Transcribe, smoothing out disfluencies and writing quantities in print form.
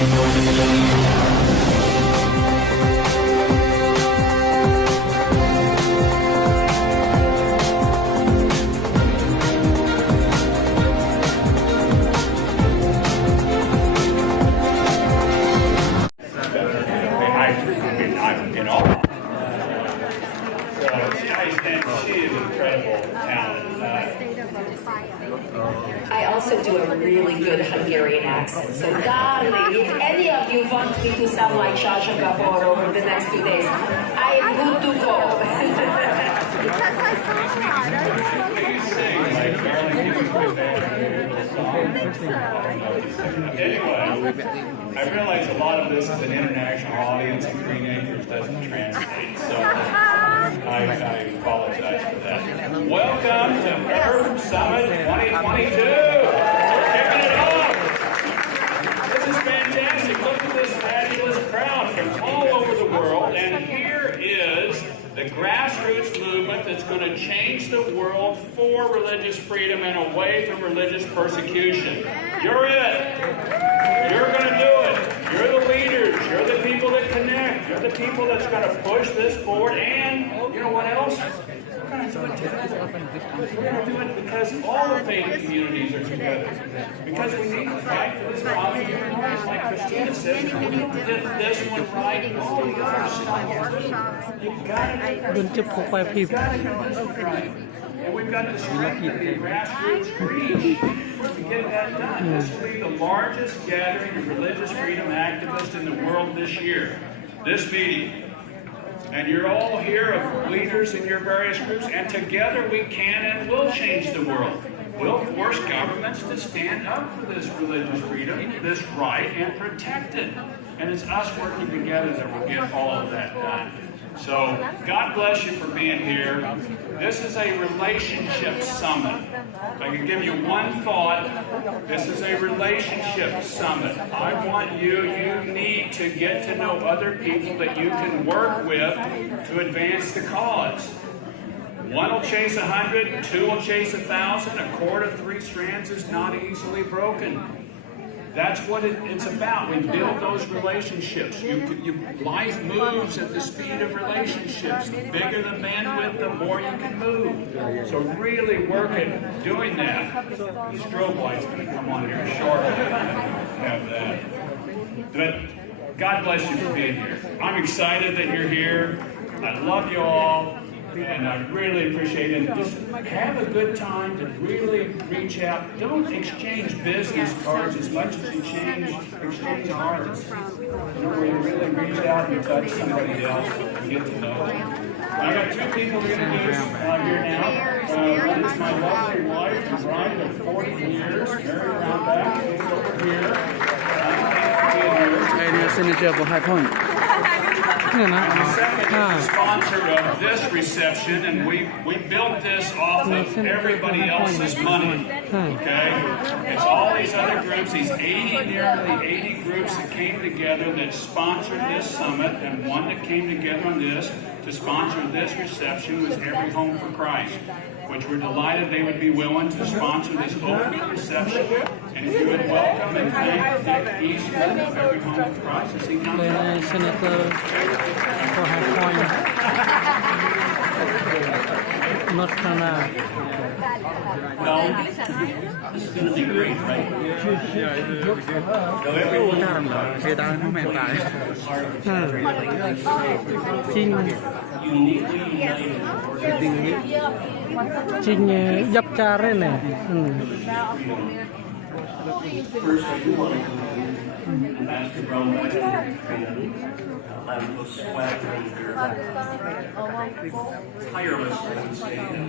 I also do a really good Hungarian accent, so darling, if any of you want me to sound like Shasha Gabor over the next 2 days, I am good to go. Anyway, I realize a lot of this is an international audience and Green Acres doesn't translate, so I apologize for that. Welcome to Earth Summit 2022! Kicking it off! This is fantastic. Look at this fabulous crowd from all over the world, and here is the grassroots movement that's going to change the world for religious freedom and away from religious persecution. You're it! You're going to do it! You're the leaders! You're the people that connect! You're the people that's going to push this forward, and you know what else? We're going to do it together. We're going to do it because all the faith communities are together. Because we need to fight for this problem. Like Christina says, if we don't get this one right, all the other stuff, you've got to get right. And we've got to strengthen the grassroots reach to get that done. This will be the largest gathering of religious freedom activists in the world this year. This meeting. And you're all here of leaders in your various groups, and together we can and will change the world. We'll force governments to stand up for this religious freedom, this right, and protect it. And it's us working together that will get all of that done. So, God bless you for being here. This is a relationship summit. If I can give you one thought, this is a relationship summit. I want you need to get to know other people that you can work with to advance the cause. One will chase 100, two will chase 1,000. A cord of 3 strands is not easily broken. That's what it's about. We build those relationships. Life moves at the speed of relationships. The bigger the bandwidth, the more you can move. So really work at doing that. The strobe light's going to come on here shortly. Have that. But God bless you for being here. I'm excited that you're here. I love you all. And I really appreciate it. Just have a good time to really reach out. Don't exchange business cards as much as you exchange hearts. You know, where you really reach out and touch somebody else and get to know them. I got 2 people to introduce here now. One is my lovely wife, bride of 40 years, Mary Roundback, over here. The sponsor of this reception, and we built this off of everybody else's money. Okay, it's all these other groups, these nearly 80 groups that came together that sponsored this summit, and one that came together on this to sponsor this reception was Every Home for Christ, which we're delighted they would be willing to sponsor this open reception. And if you would welcome and thank Nick Eastman of Every Home for Christ as he comes up. Senator North Carolina. Well, this is going to be great, right? So everyone uniquely united. Dập trà đấy này. First, I do want to Master Brown and Lambo Swag tirelessly in staying